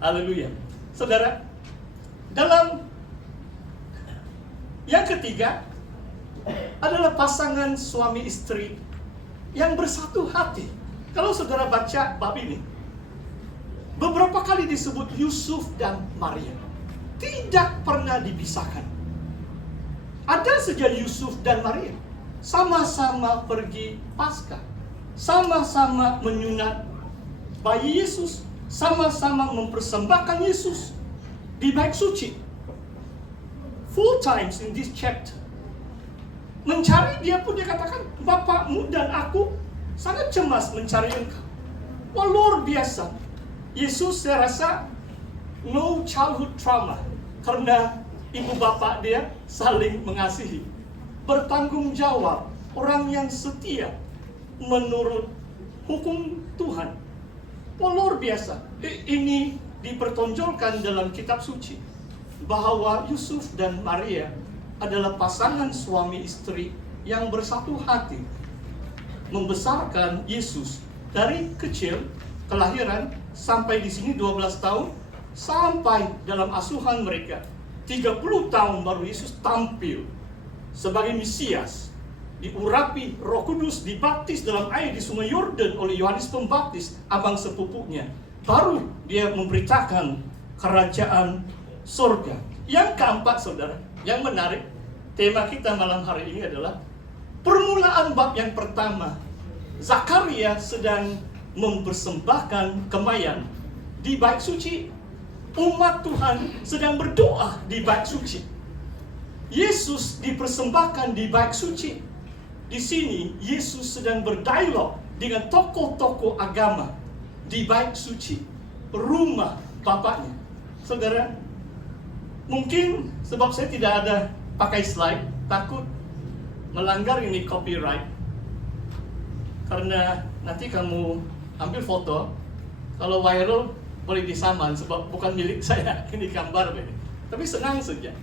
Haleluya. Saudara, dalam yang ketiga adalah pasangan suami istri yang bersatu hati. Kalau saudara baca bab ini, beberapa kali disebut Yusuf dan Maria. Tidak pernah dipisahkan. Ada saja Yusuf dan Maria. Sama-sama pergi Paskah. Sama-sama menyunat bayi Yesus. Sama-sama mempersembahkan Yesus di bait suci. 4 times in this chapter. Mencari dia pun dia katakan, bapakmu dan aku sangat cemas mencari engkau. Wah, luar biasa. Yesus saya rasa no childhood trauma. Karena ibu bapak dia saling mengasihi. Bertanggung jawab. Orang yang setia menurut hukum Tuhan. Wah, luar biasa. Ini dipertonjolkan dalam kitab suci. Bahwa Yusuf dan Maria adalah pasangan suami istri yang bersatu hati. Membesarkan Yesus dari kecil, kelahiran, sampai di sini 12 tahun. Sampai dalam asuhan mereka 30 tahun baru Yesus tampil sebagai Mesias, diurapi Roh Kudus, dibaptis dalam air di sungai Yordan oleh Yohanes Pembaptis, abang sepupunya. Baru dia memberitakan kerajaan surga. Yang keempat, saudara, yang menarik, tema kita malam hari ini adalah permulaan bab yang pertama. Zakaria sedang mempersembahkan kemayan di bait suci. Umat Tuhan sedang berdoa di bait suci. Yesus dipersembahkan di bait suci. Di sini Yesus sedang berdialog dengan tokoh-tokoh agama di bait suci, rumah Bapaknya. Saudara, mungkin sebab saya tidak ada pakai slide, takut melanggar ini copyright. Karena nanti kamu ambil foto, kalau viral boleh disaman sebab bukan milik saya ini gambar begini. Tapi senang saja.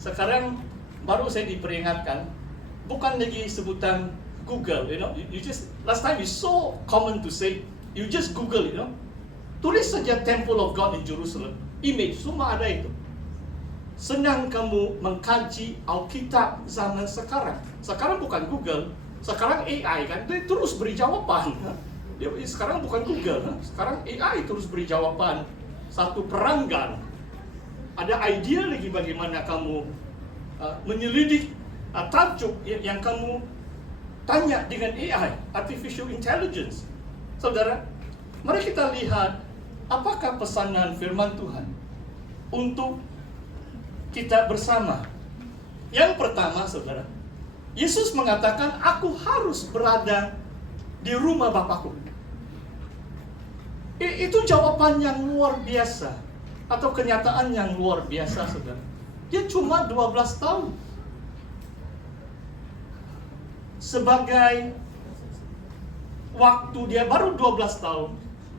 Sekarang baru saya diperingatkan, bukan lagi sebutan Google, you just last time it's so common to say, you just Google, tulis saja Temple of God in Jerusalem, image semua ada itu. Senang kamu mengkaji Alkitab zaman sekarang. Sekarang bukan Google, sekarang AI kan, dia terus beri jawaban. Sekarang bukan Google, sekarang AI terus beri jawaban. Satu peranggan. Ada idea lagi bagaimana kamu menyelidik tajuk yang kamu tanya dengan AI, Artificial Intelligence. Saudara, mari kita lihat apakah pesanan firman Tuhan untuk kita bersama. Yang pertama, saudara, Yesus mengatakan, aku harus berada di rumah Bapakku. Itu jawaban yang luar biasa, atau kenyataan yang luar biasa, saudara. Dia cuma 12 tahun. Sebagai waktu dia baru 12 tahun,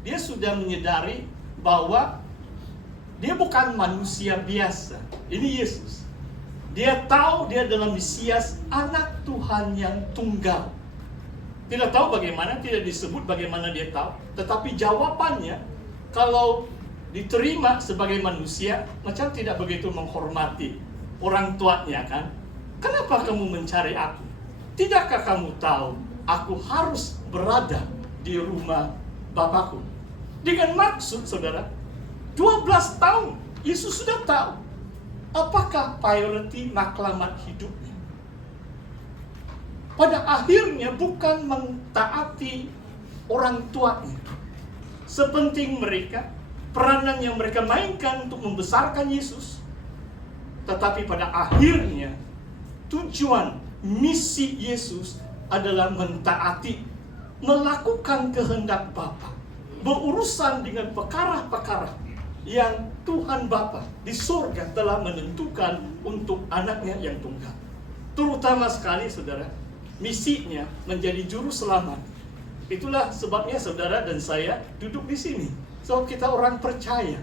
dia sudah menyadari bahwa dia bukan manusia biasa. Ini Yesus. Dia tahu dia adalah Mesias, anak Tuhan yang tunggal. Tidak tahu bagaimana, tidak disebut bagaimana dia tahu. Tetapi jawabannya, kalau diterima sebagai manusia, macam tidak begitu menghormati orang tuanya kan. Kenapa kamu mencari aku? Tidakkah kamu tahu, aku harus berada di rumah Bapakku? Dengan maksud, saudara, 12 tahun, Yesus sudah tahu apakah priority maklamat hidupnya. Pada akhirnya bukan mentaati orang tuanya. Sepenting mereka, peranan yang mereka mainkan untuk membesarkan Yesus. Tetapi pada akhirnya, tujuan misi Yesus adalah mentaati, melakukan kehendak Bapa, berurusan dengan perkara-perkara yang Tuhan Bapa di surga telah menentukan untuk anaknya yang tunggal. Terutama sekali, saudara, misinya menjadi juru selamat. Itulah sebabnya saudara dan saya duduk di sini. So kita orang percaya.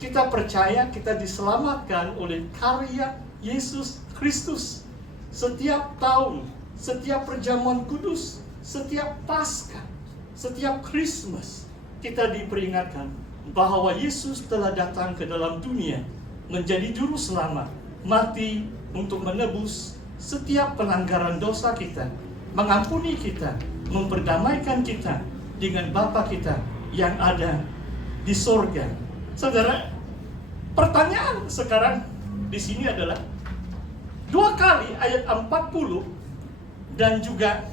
Kita percaya kita diselamatkan oleh karya Yesus Kristus. Setiap tahun, setiap perjamuan kudus, setiap Paskah, setiap Christmas, kita diperingatkan bahwa Yesus telah datang ke dalam dunia menjadi juru selamat, mati untuk menebus setiap pelanggaran dosa kita, mengampuni kita, memperdamaikan kita dengan Bapa kita yang ada di sorga. Saudara, pertanyaan sekarang di sini adalah 2 kali ayat 40 dan juga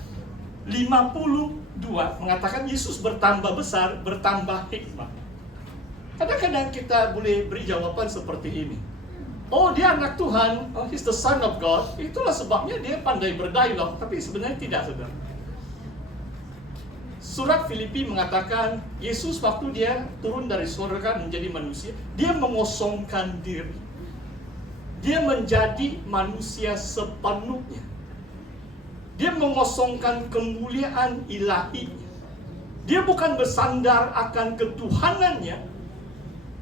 52 mengatakan Yesus bertambah besar, bertambah hikmah. Kadang-kadang kita boleh beri jawaban seperti ini. Oh, dia anak Tuhan, oh, he's the son of God. Itulah sebabnya dia pandai berdialog. Tapi sebenarnya tidak, saudara. Surat Filipi mengatakan Yesus waktu dia turun dari surga menjadi manusia, dia mengosongkan diri. Dia menjadi manusia sepenuhnya. Dia mengosongkan kemuliaan ilahinya. Dia bukan bersandar akan ketuhanannya.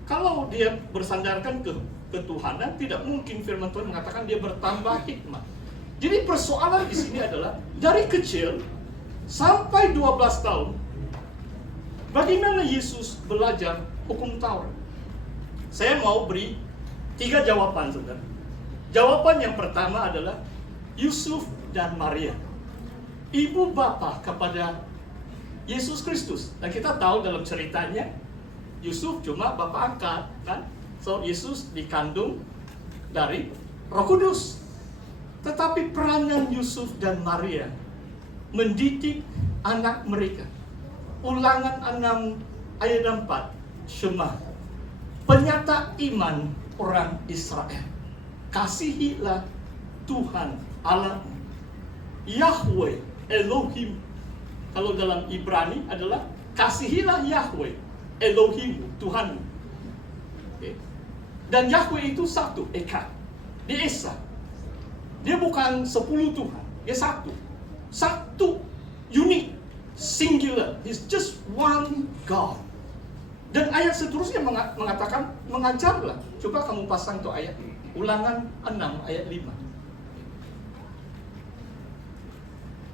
Kalau dia bersandarkan ke ketuhanan, tidak mungkin firman Tuhan mengatakan dia bertambah hikmah. Jadi persoalan di sini adalah dari kecil sampai 12 tahun, bagaimana Yesus belajar hukum Taurat? Saya mau beri 3 jawaban, saudara. Jawaban yang pertama adalah Yusuf dan Maria, ibu bapa kepada Yesus Kristus. Dan kita tahu dalam ceritanya Yusuf cuma bapak angkat, kan? So Yesus dikandung dari Roh Kudus. Tetapi peranan Yusuf dan Maria mendidik anak mereka. Ulangan 6 ayat 4, Shema, penyata iman orang Israel. Kasihilah Tuhan Allah, Yahweh Elohim. Kalau dalam Ibrani adalah kasihilah Yahweh Elohim, Tuhanmu. Okay. Dan Yahweh itu satu, Eka. Dia Esa. Dia bukan 10 Tuhan, dia satu. Satu, unik, singular. He's just one God. Dan ayat seterusnya mengatakan, mengajarlah. Coba kamu pasang tuh ayat. Ulangan 6 ayat 5.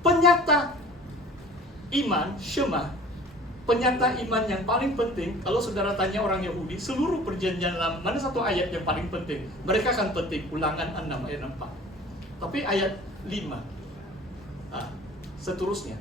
Penyata iman, Shema. Penyata iman yang paling penting, kalau saudara tanya orang Yahudi, seluruh perjanjian lama, mana satu ayat yang paling penting? Mereka akan petik Ulangan 6 ayat 4. Tapi ayat 5, seterusnya.